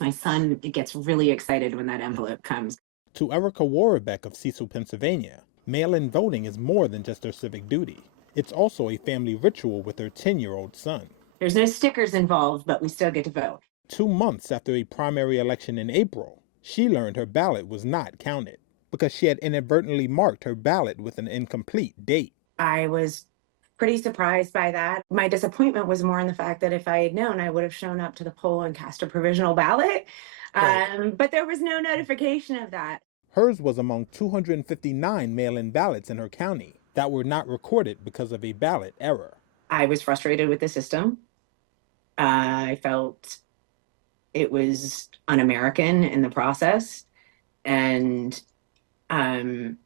My son gets really excited when that envelope comes. To Ericka Worobec of Cecil, Pennsylvania, mail-in voting is more than just her civic duty. It's also a family ritual with her 10-year-old son. There's no stickers involved, but we still get to vote. 2 months after a primary election in April, she learned her ballot was not counted because she had inadvertently marked her ballot with an incomplete date. I was pretty surprised by that. My disappointment was more in the fact that if I had known, I would have shown up to the poll and cast a provisional ballot. Right. But there was no notification of that. Hers was among 259 mail-in ballots in her county that were not recorded because of a ballot error. I was frustrated with the system. I felt it was un-American in the process. And I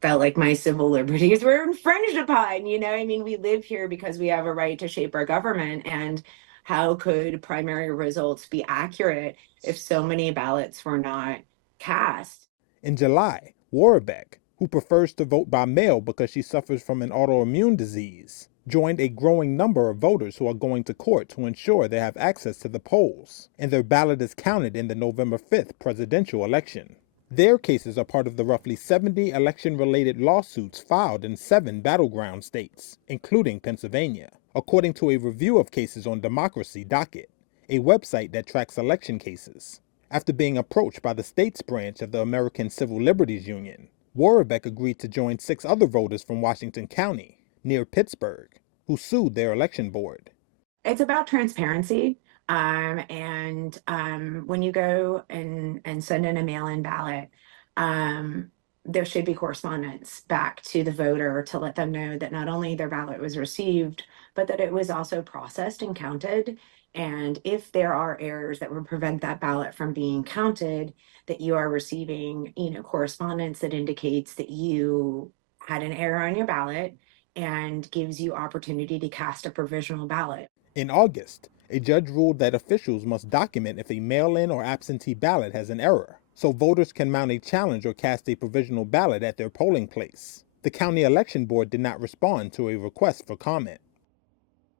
felt like my civil liberties were infringed upon. I mean, we live here because we have a right to shape our government. And how could primary results be accurate if so many ballots were not cast? In July, Worobec, who prefers to vote by mail because she suffers from an autoimmune disease, joined a growing number of voters who are going to court to ensure they have access to the polls and their ballot is counted in the November 5th presidential election. Their cases are part of the roughly 70 election-related lawsuits filed in 7 battleground states, including Pennsylvania, according to a review of cases on Democracy Docket, a website that tracks election cases. After being approached by the state's branch of the American Civil Liberties Union, Worobec agreed to join 6 other voters from Washington County, near Pittsburgh, who sued their election board. It's about transparency. When you go and send in a mail-in ballot, there should be correspondence back to the voter to let them know that not only their ballot was received, but that it was also processed and counted. And if there are errors that would prevent that ballot from being counted, that you are receiving, correspondence that indicates that you had an error on your ballot and gives you opportunity to cast a provisional ballot. In August, a judge ruled that officials must document if a mail-in or absentee ballot has an error, so voters can mount a challenge or cast a provisional ballot at their polling place. The county election board did not respond to a request for comment.